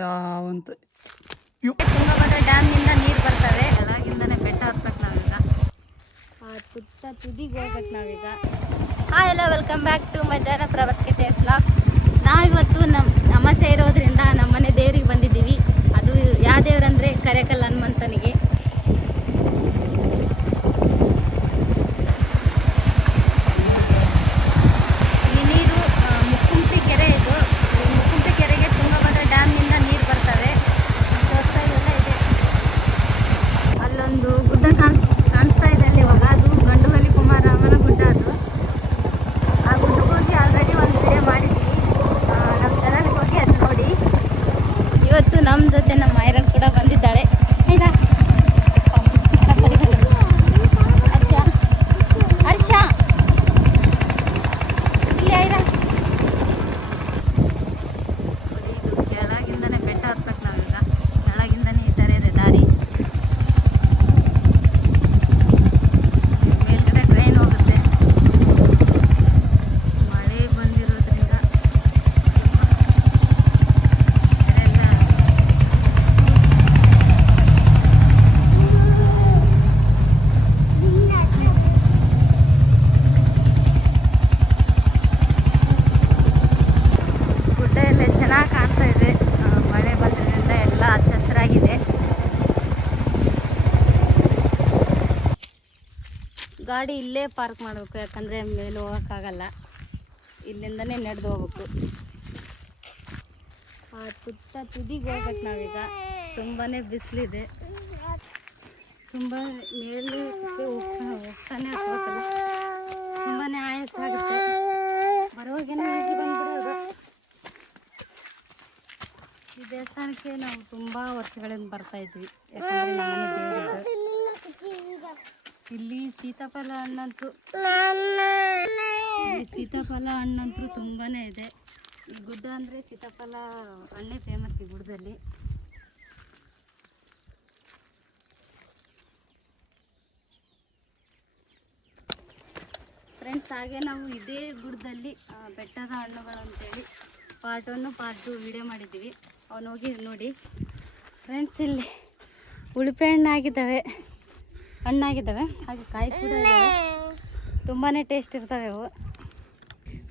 ಯಾವಂತ ತುಂಗಭದ್ರಾ ಡ್ಯಾಮ್ನಿಂದ ನೀರು ಬರ್ತವೆ. ಕೆಳಗಿಂದನೇ ಬೆಟ್ಟ ಹತ್ಬೇಕು ನಾವೀಗ. ಆ ತುತ್ತ ತುದಿಗೆ ಹೋಗ್ಬೇಕು ನಾವೀಗ. ಹಾಯ್ ಎಲ್ಲ ವೆಲ್ಕಮ್ ಬ್ಯಾಕ್ ಟು ಮಜಾನ ಪ್ರವಾಸ್ ಕಿಟೇಸ್ ವ್ಲಾಗ್ಸ್. ನಾವಿವತ್ತು ಅಮಾಸೆ ಇರೋದ್ರಿಂದ ನಮ್ಮನೆ ದೇವ್ರಿಗೆ ಬಂದಿದ್ದೀವಿ. ಅದು ಯಾವ ದೇವ್ರಂದರೆ ಕರೆಕಲ್ ಹನುಮಂತನಿಗೆ. ಈ ನೀರು ಮುಕ್ಕುಂಟಿ ಕೆರೆ ಇದು. ಈ ಮುಕ್ಕುಂಟಿ ಕೆರೆಗೆ ತುಂಗಭದ್ರಾ ಡ್ಯಾಮ್ನಿಂದ ನೀರು ಬರ್ತವೆ. ತೋರಿಸ್ತಾ ಇದೆಲ್ಲ ಇದೆ. ಅಲ್ಲೊಂದು ಗುಡ್ಡ ಕಾಣಿಸ್ತಾ ಇದೆ ಅಲ್ಲಿ ಇವಾಗ. ಅದು ಗಂಡುಗಲಿ ಕುಮಾರಮ್ಮನ ಗುಡ್ಡ. ಅದು ಆ ಗುಡ್ಡಕ್ಕೆ ಹೋಗಿ ಆಲ್ರೆಡಿ ಒಂದು ವಿಡಿಯೋ ಮಾಡಿದ್ದೀವಿ. ನಮ್ಮ ಚಾನಲ್ಗೆ ಹೋಗಿ ಅದು ನೋಡಿ. ಇವತ್ತು ನಮ್ಮ ಜೊತೆ ನಮ್ಮ ಐರನ್ ಕೂಡ ಬಂದಿದ್ದಾಳೆ. ಆಯ್ತಾ ಹರ್ಷ ಹರ್ಷ ಇಲ್ಲಿ ಐರನ್. ಇದು ಕೆಳಗಿಂದನೇ ಬೆಟ್ಟ ಹತ್ಬೇಕು ನಾವೀಗ. ಕೆಳಗಿಂದನೇ ಈ ಥರ ಇದೆ ದಾರಿ. ಮೇಲ್ಗಡೆ ಟ್ರೈನ್ ಹೋಗುತ್ತೆ. ಮಳೆ ಬಂದಿರೋದ್ರಿಂದ ಗುಡ್ಡ ಎಲ್ಲ ಚೆನ್ನಾಗಿ ಕಾಣ್ತಾ ಇದೆ. ಮಳೆ ಬಂದ್ರಿಂದ ಎಲ್ಲ ಹಚ್ಚ ಹಸಿರಾಗಿದೆ. ಗಾಡಿ ಇಲ್ಲೇ ಪಾರ್ಕ್ ಮಾಡಬೇಕು, ಯಾಕಂದರೆ ಮೇಲೆ ಹೋಗೋಕ್ಕಾಗಲ್ಲ. ಇಲ್ಲಿಂದನೇ ನಡೆದು ಹೋಗ್ಬೇಕು. ಆ ತುತ್ತ ತುದಿಗೆ ಹೋಗ್ಬೇಕು ನಾವೀಗ. ತುಂಬಾ ಬಿಸಿಲಿದೆ. ತುಂಬ ಮೇಲೆ ಹೋಗ್ತಾನೆ ಹೋಗ್ಬೇಕಲ್ಲ, ತುಂಬಾ ಆಯಾಸ ಆಗುತ್ತೆ. ಬರೋವಾಗೇನೆ ಈಸಿ ಬಂದ್ಬಿಡೋದು. ಈ ದೇವಸ್ಥಾನಕ್ಕೆ ನಾವು ತುಂಬ ವರ್ಷಗಳಿಂದ ಬರ್ತಾ ಇದ್ವಿ, ಯಾಕಂದರೆ ನಮ್ಮನೆ ದೇವರಿದ್ದು. ಇಲ್ಲಿ ಸೀತಾಫಲ ಹಣ್ಣಂತೂ ತುಂಬಾ ಇದೆ. ಈ ಗುಡ್ಡ ಅಂದರೆ ಸೀತಾಫಲ ಹಣ್ಣೇ ಫೇಮಸ್ ಈ ಗುಡ್ಡದಲ್ಲಿ. ಫ್ರೆಂಡ್ಸ್, ಹಾಗೆ ನಾವು ಇದೇ ಗುಡ್ಡದಲ್ಲಿ ಬೆಟ್ಟದ ಹಣ್ಣುಗಳು ಅಂತೇಳಿ ಪಾರ್ಟ್ 1 ಪಾರ್ಟ್ 2 ವಿಡಿಯೋ ಮಾಡಿದ್ದೀವಿ. ಅವನು ಹೋಗಿ ನೋಡಿ ಫ್ರೆಂಡ್ಸ್. ಇಲ್ಲಿ ಉಳಿಪೆ ಹಣ್ಣಾಗಿದ್ದಾವೆ, ಹಾಗೆ ಕಾಯಿ ಕೂಡ ಇದ್ದಾವೆ. ತುಂಬಾ ಟೇಸ್ಟ್ ಇರ್ತವೆ ಅವು.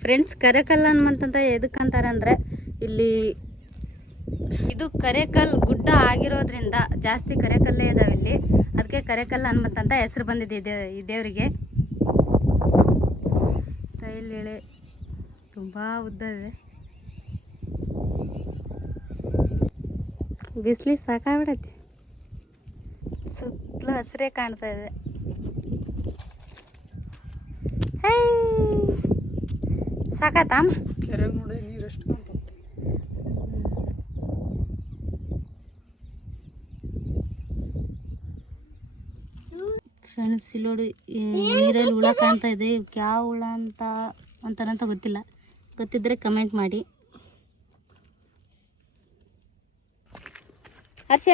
ಫ್ರೆಂಡ್ಸ್, ಕರೆಕಲ್ ಹನುಮಂತ ಎದಕ್ಕಂತಾರೆ ಅಂದರೆ, ಇಲ್ಲಿ ಇದು ಕರೆಕಲ್ ಗುಡ್ಡ ಆಗಿರೋದ್ರಿಂದ ಜಾಸ್ತಿ ಕರೆಕಲ್ಲೇ ಇದಾವೆ ಇಲ್ಲಿ. ಅದಕ್ಕೆ ಕರೆಕಲ್ ಹನುಮಂತ ಅಂತ ಹೆಸರು ಬಂದಿದೆ ಈ ದೇವರಿಗೆ. ಸ್ಟೈಲ್ ಎಳೆ ತುಂಬ ಉದ್ದ ಇದೆ. ಬಿಸಿಲಿ ಸಾಕಾಗ್ಬಿಡೈತಿ. ಸುತ್ತಲೂ ಹಸಿರೇ ಕಾಣ್ತಾ ಇದೆ. ಹೇ ಸಾಕಾಯ್ತಾ? ಕೆರೆ ನೋಡಿ ನೀರು ಎಷ್ಟು ಫ್ರೆಂಡ್ಸ್, ಇಲ್ಲಿ ನೋಡಿ ನೀರಲ್ಲಿ ಹುಳ ಕಾಣ್ತಾ ಇದೆ. ಇವಕ್ಕೆ ಯಾವ ಹುಳ ಅಂತಾರಂತ ಗೊತ್ತಿಲ್ಲ. ಗೊತ್ತಿದ್ರೆ ಕಮೆಂಟ್ ಮಾಡಿ. ಹರ್ಷ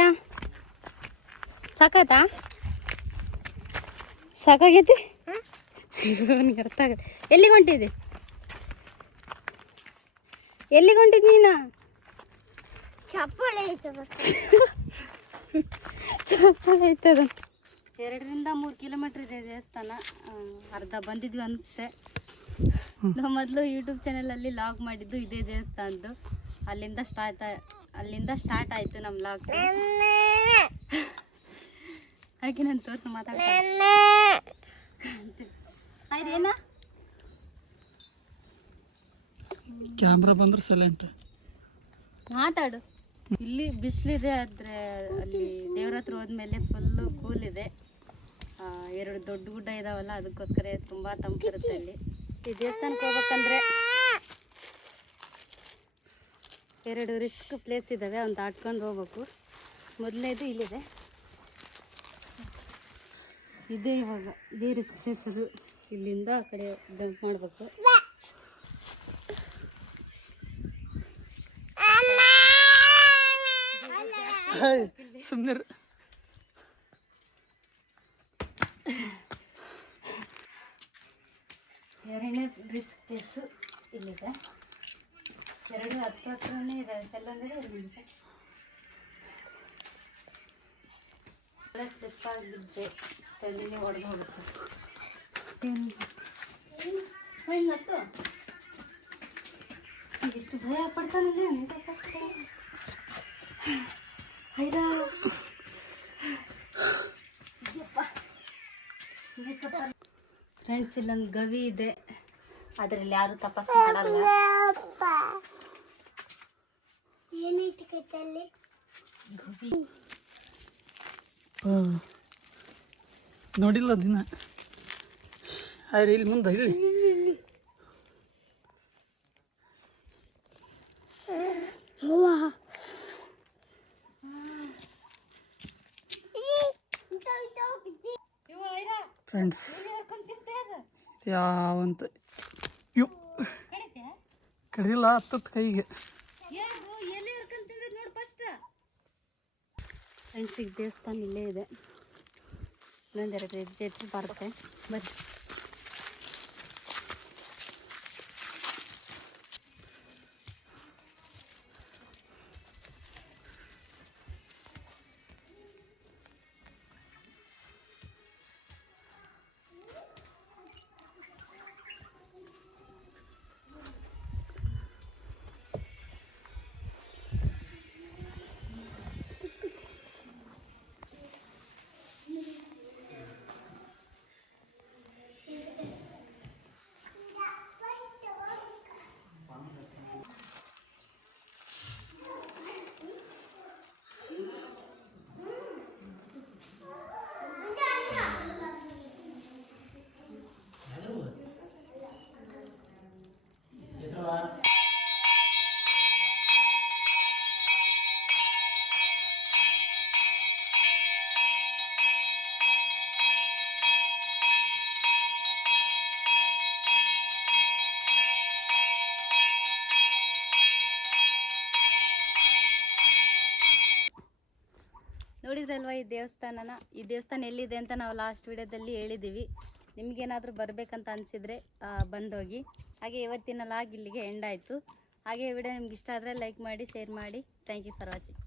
ಸಾಕಾಯ್ತಾ? ಸಾಕಾಗೈತಿ? ಅವನಿಗೆ ಅರ್ಥ ಆಗ. ಎಲ್ಲಿಗೆ ಹೊಂಟಿದ್ದೆ ನೀನು? ಚಪ್ಪಳೆ ಐತದ. 2-3 ಕಿಲೋಮೀಟ್ರ್ ಇದೆ ದೇವಸ್ಥಾನ. ಅರ್ಧ ಬಂದಿದ್ವಿ ಅನಿಸುತ್ತೆ. ನಾವು ಮೊದಲು ಯೂಟ್ಯೂಬ್ ಚಾನಲಲ್ಲಿ ಲಾಗ್ ಮಾಡಿದ್ದು ಇದೇ ದೇವಸ್ಥಾನದ್ದು. ಅಲ್ಲಿಂದ ಸ್ಟಾರ್ಟ್ ಆಯಿತು ನಮ್ಮ ಲಾಗ್ಸ್. ಹಾಗೆ ನಾನು ತೋರಿಸಿ ಮಾತಾಡ್ತೀನಿ. ಆಯ್ತು, ಏನ ಕ್ಯಾಮ್ರಾ ಬಂದ್ರೆ ಸೈಲೆಂಟ್ ಮಾತಾಡು. ಇಲ್ಲಿ ಬಿಸಿಲಿದೆ, ಆದರೆ ಅಲ್ಲಿ ದೇವ್ರ ಹತ್ರ ಹೋದ್ಮೇಲೆ ಫುಲ್ಲು ಕೂಲ್ ಇದೆ. 2 ದೊಡ್ಡ ಗುಡ್ಡ ಇದಾವಲ್ಲ, ಅದಕ್ಕೋಸ್ಕರ ತುಂಬ ತಂಪಿರುತ್ತೆ ಅಲ್ಲಿ. ಈ ದೇವಸ್ಥಾನಕ್ಕೆ ಹೋಗ್ಬೇಕಂದ್ರೆ 2 ರಿಸ್ಕ್ ಪ್ಲೇಸ್ ಇದ್ದಾವೆ, ಅವ್ನು ದಾಟ್ಕೊಂಡು ಹೋಗ್ಬೇಕು. ಮೊದಲನೇದು ಇಲ್ಲಿದೆ, ಇದು ಇವಾಗ ಇದೇ ರಿಸ್ಕ್ ಪ್ಲೇಸ್. ಅದು ಇಲ್ಲಿಂದ ಆ ಕಡೆ ಜಂಪ್ ಮಾಡಬೇಕು. ಸುಮ್ಮನೆ ಎರಡನೇ ರಿಸ್ಕ್ ಪ್ಲೇಸು ಇಲ್ಲಿದೆ. 2 ಹತ್ರನೇ ಇದ್ದಾವೆ. ಚಲ್ಲಂದರೆ ಬಿದ್ದರೆ ಸ್ಲಿಪ್ ಆಗಿದ್ದೆ ತಲೆನೇ ಹೊಡೆದು ಹೋಗುತ್ತೆ. ಹಿಂಗತ್ತು ಎಷ್ಟು ಭಯ ಪಡ್ತಾನಲ್ಲ ಹೈರಾ. ಫ್ರೆಂಡ್ಸ್, ಇಲ್ಲೊಂದು ಗವಿ ಇದೆ, ಅದರಲ್ಲಿ ಯಾರು ತಪಾಸು ಮಾಡಲ್ಲ. ಏನೈತಿ ಕೈತಲ್ಲಿ ಗವಿ ನೋಡಿಲ್ಲ ದಿನ. ಇಲ್ಲಿ ಮುಂದೆ ಇಲ್ಲಿ ಫ್ರೆಂಡ್ಸ್ ಯಾವಂತ ಯು ಕಡಿದಿಲ್ಲ ಹತ್ತತ್ತು ಕೈಗೆ. ಫ್ರೆಂಡ್ಸ್, ಈಗ ದೇವಸ್ಥಾನ ಇಲ್ಲೇ ಇದೆ, ಇನ್ನೊಂದೆರಡು ಹೆಜ್ಜೆ ಇತ್ತು ಬರುತ್ತೆ. ಬರ್ರಿ. ನೋಡಿದ್ರಲ್ವ ಈ ದೇವಸ್ಥಾನನ. ಈ ದೇವಸ್ಥಾನ ಎಲ್ಲಿದೆ ಅಂತ ನಾವು ಲಾಸ್ಟ್ ವಿಡಿಯೋದಲ್ಲಿ ಹೇಳಿದ್ದೀವಿ. ನಿಮಗೇನಾದರೂ ಬರಬೇಕಂತ ಅನಿಸಿದರೆ ಬಂದೋಗಿ. ಹಾಗೆ ಇವತ್ತಿನ ಲಾಗ್ ಇಲ್ಲಿಗೆ ಎಂಡ್ ಆಯಿತು. ಹಾಗೆ ವಿಡಿಯೋ ನಿಮ್ಗೆ ಇಷ್ಟ ಆದರೆ ಲೈಕ್ ಮಾಡಿ, ಶೇರ್ ಮಾಡಿ. Thank you for watching.